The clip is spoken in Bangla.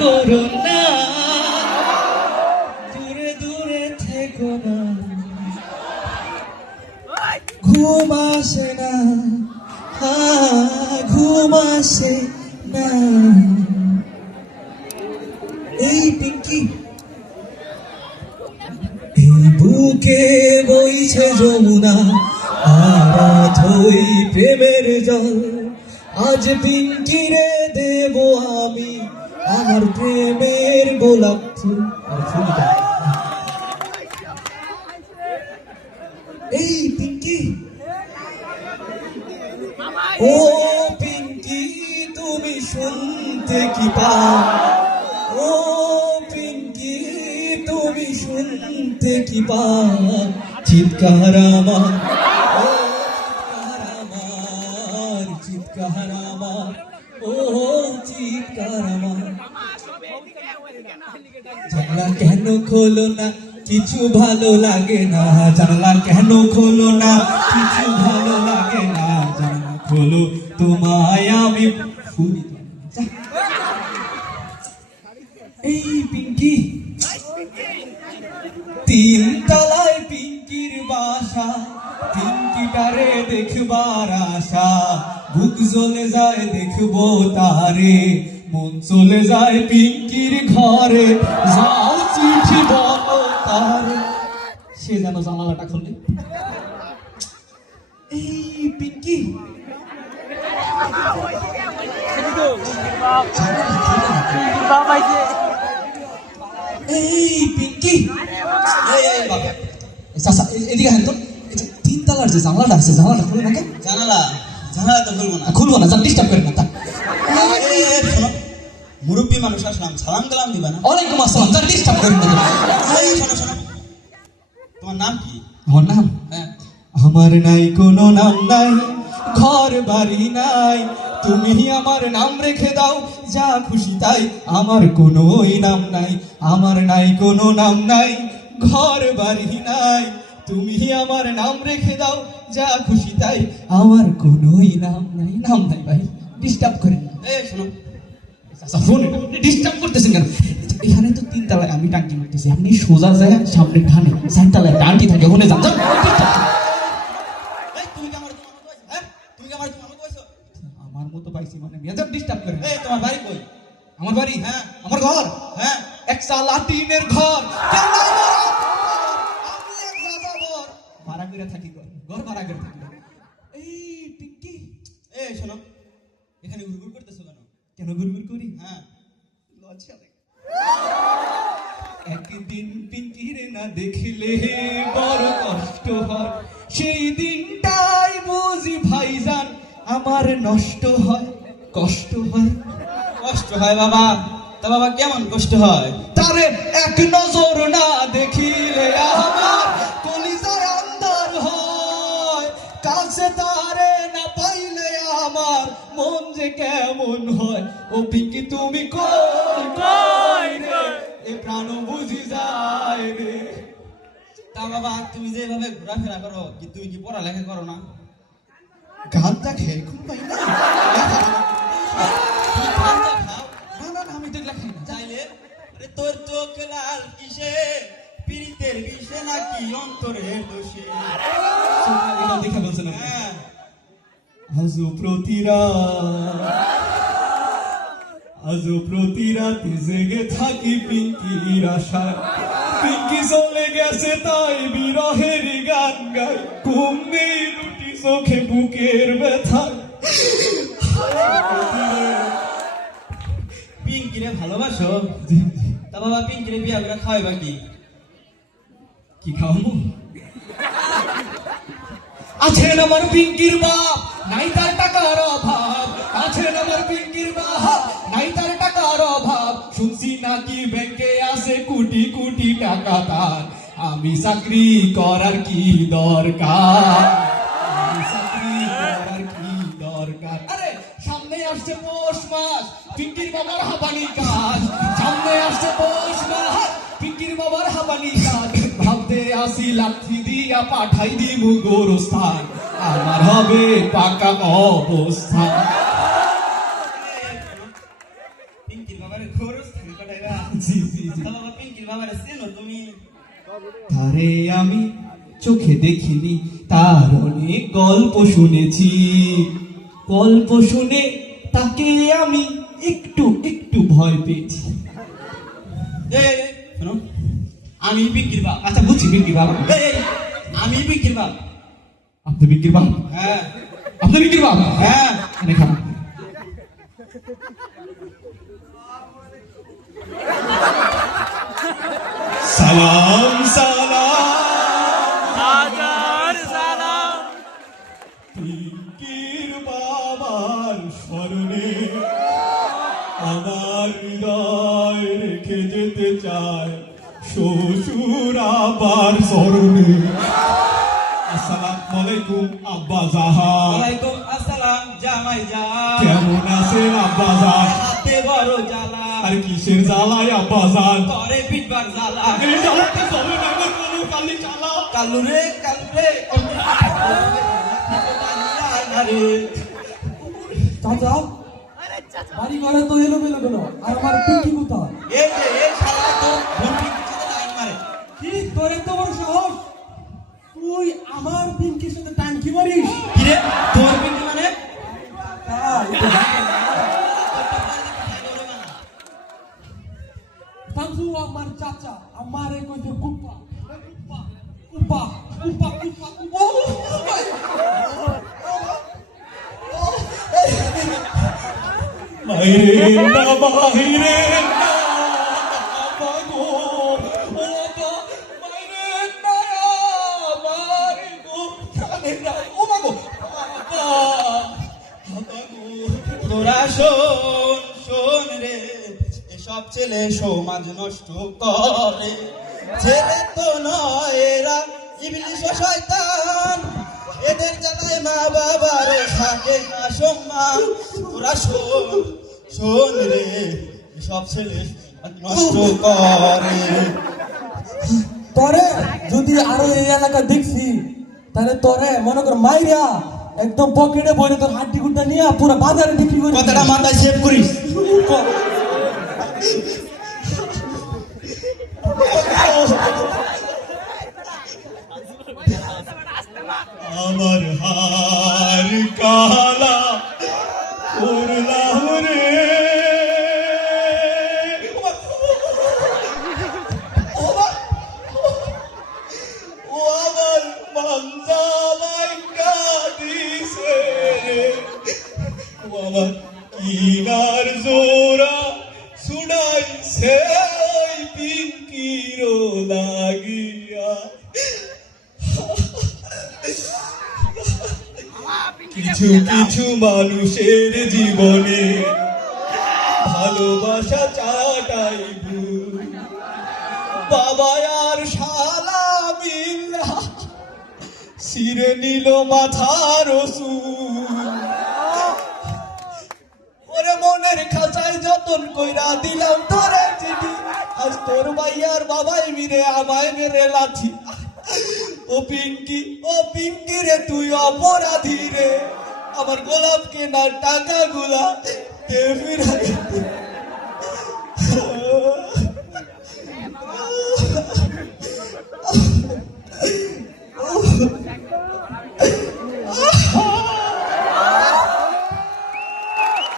করো না, দূরে দূরে থেকো না, ঘুম আসে না, ঘুম আসে না। এই পিঙ্কি, এই বুকে বইছে যমুনা, আর থই প্রেমের জল। আজ পিঙ্কিরে দেব আমি আমার প্রেমের গোলাপ ফুল। আর ফুলটা এই পিঙ্কি, ও পিঙ্কি তুমি শুনতে কি পাও, ও পিঙ্কি তুমি শুনতে কি পাও, চিৎকার আমার, ও চিৎকার আমার, ও চিৎকার আমার। জানলা কেন খোলো না, কিছু ভালো লাগে না, জানলা কেন খোলো না, কিছু ভালো লাগে না, জানলা খোলো তোমায় আমি ফুলি। এই পিঙ্কি, তিন তলায় পিঙ্কির বাসা, পিঙ্কিটারে দেখবার আশা, বুক জ্বলে যায় দেখবো তারে, মন চলে যায় পিঙ্কির ঘরে, যাও চিঠি বলো তারে। সে যেন জানালাটা খোলে। এই পিঙ্কি, এই পিঙ্কি, এদিকে হ্যাঁ তো তিন তলার যে জানলাটা আছে, জানলাটা খুলবে না কেন? জানালা জানালা তো খুলবো না, খুলবো না, ডিস্টার্ব করবে না। শোনো, মুরব্বী মানুষ আসলাম, সালাম কালাম দিবা না? ওয়ালাইকুম আসসালাম, তার ডিস্টার্ব করবে না। শোনো শোনো, তোমার নাম কি? আমার নাম? হ্যাঁ। আমার নাই কোনো নাম নাই, ঘর বাড়ি নাই, তুমি আমার নাম রেখে দাও যা খুশি তাই। আমার কোনো নাম নাই, আমার নাই কোনো নাম নাই, ঘর বাড়ি নাই, তুমি আমার নাম রেখে দাও যা খুশি তাই। আমার কোনো নাম নাই, নাম নাই ভাই, ডিস্টার্ব করেন না। শোনো, ফোন ডিস্টার্ব করতেছেন কেন? এখানে তো তিন তলায় আমি টাঙ্কি মারতেছি, আপনি সোজা যায় সামনে ঢানে চার তলায় টাঙ্কি থাকে, ওখানে যান। তুমি কি আমার তোমার মতো আছো? হ্যাঁ, তুমি কি আমার তোমার মতো আছো? আমার মতো পাইছি মানে মেজার ডিস্টার্ব করে। তোমার বাড়ি কই? আমার বাড়ি? হ্যাঁ। আমার ঘর? হ্যাঁ। এক চালা টিনের ঘর, কেউ নাই আমার আপন, আমি এক যাযাবর। ভাড়া করে থাকি, ঘর ভাড়া করে থাকি। এই পিঙ্কি, শোনো, এখানে ঘুরঘুর করতেছো কেন? কেন ঘুরঘুর করি? হ্যাঁ, লজ্জা লাগে। একদিন পিঙ্কিরে না দেখলে বড় কষ্ট হয়, সেই দিনটাই বুঝি ভাইজান আমার নষ্ট হয়, কষ্ট হয়। কষ্ট হয় বাবা? তা বাবা কেমন কষ্ট হয়? তারে এক নজর না দেখিলে আমার কলিজার আন্দার হয়, কাছে তারে না পাইলে আমার মন যে কেমন হয়। ও পিঙ্কি তুমি কই রে, এ প্রাণ বুঝি যায় রে। তা বাবা তুমি যেভাবে ঘোরাফেরা করো, কি তুমি কি পড়ালেখা করো না? গানটা খেয়ে খুব পাই না। তুমি গাঁজা খাও? না, আমি তো খাই না। চাইলে তোর চোখ লাল কিসে, পীড়িতের বিষে নাকি অন্তরের দোষে? দেখে বলছেন হ্যাঁ। আজও প্রতিরাত জেগে থাকি পিঙ্কির আশায়, পিঙ্কি চলে গেছে তাই বিরহের গান গাই, ঘুম নেই দুটি চোখে বুকের ব্যথা। পিঙ্কিরে ভালোবাসো? তা বাবা পিঙ্কিরে বিয়া করে খাওয়াইবা কি? কি খাওয়াবো? আছেন আমার পিঙ্কির বাপ, নাই তার টাকার অভাব, আছেন আমার পিঙ্কির বাপ, নাই তার টাকার অভাব, শুনছি নাকি ব্যাংকে আছে কোটি কোটি টাকা তার। আমি চাকরি করার কি দরকার, আমি চাকরি করার কি দরকার? আরে সামনে আসছে পৌষ মাস, পিঙ্কির বাবার হাঁপানি কাজ, সামনে আসছে পৌষ মাস, পিঙ্কির বাবার হাঁপানি কাজ, ভাবতে আসি লাথি দিয়া পাঠাই দিব গোরস্থান, আমার হবে পাকা অবস্থান। পিঙ্কির বাবার ঘোর গোরস্থান কটাইবা জি জি জি আচ্ছা বাবা পিঙ্কির বাবারে চেনো তুমি তারে আমি চোখে দেখিনি, তার অনেক গল্প শুনেছি। গল্প শুনে তাকে আমি একটু একটু ভয় পেয়েছি। এই শোনো আমি পিঙ্কির বাপ আচ্ছা বুঝছি বিক্রি বাপ, এই আমি পিঙ্কির বাপ আপনি বিক্রি বাপ, হ্যাঁ আপনি বিক্রি বাপ, হ্যাঁ দেখান। সালাম সালাম পিঙ্কির বাবার স্মরণে আমার হৃদয় রেখে যেতে চায় শ্বশুর আবার স্মরণে। আসসালামু আলাইকুম আব্বা জাহান, ওয়ালাইকুম আসসালাম জামাই জান কেমন আছেন আব্বা জান? হাতে বড় জ্বালা আর কিসের জ্বালায় আব্বা জান? করে পিটবার জ্বালা এই জ্বালাতে চলে না গো, কোনো কালি জ্বালা। কালু রে চাচা বাড়ি ঘরে তো এলোমেলো কেন? আর আমার পিঙ্কি কোথায়? এই যে এই শালা তো ঘন্টি পিছনে লাইন মারে কি তোর এত বড় সাহস? তুই আমার পিঙ্কির সাথে টাইম কি মারিস? কি রে তোর পিঙ্কি মানে তাই, শামসু আমার চাচা আমারে কইতে কুপ্পা কুপ্পা কুপ্পা কুপ্পা কুপ্পা। মাইরে না মাইরে না বাবা গো, ও বাবা মাইরে না মারে গো, জানে না ও মা গো, বাবা বাবা গো। তোরা শোন শোন রে এসব ছেলে সমাজ নষ্ট করে ছেলে তো নয় এরা ইবলিশ ও শয়তান এদের জ্বালায় মা বাবার থাকে না সম্মান তোরা শোন শোন রে এসব ছেলে সমাজ নষ্ট করে তরে যদি আরো এই এলাকা দেখছি তাহলে তরে মনে কর মাইরা একদম পকেটে বইরে তোর হাড্ডি গুড্ডা নিয়ে পুরো বাজারে বিক্রি করে কথাটা মাথায় সেভ করিস আমার হার কালা করলাম রে, ও আমার মানজালাই কাঁদিছে রে, ও আমার কিনার জোড়া শুনাইছে ওই পিঙ্কির লাগিয়া। কিছু কিছু মানুষের জীবনে ভালোবাসা চাটাই ভুল, বাবা আর শালা মিল্লা ছিঁড়ে নিল মাথার চুল। ওরে মনের খাঁচায় যতন কইরা দিলাম তোরে চিঠি, আজ তোর ভাইয়ার বাবাই মিরে আমায় মেরে লাথি। ও পিঙ্কি রে তুই অপরাধী রে, আমার গোলাপ কেনার টাকা গুলা দে ফিরাই দে।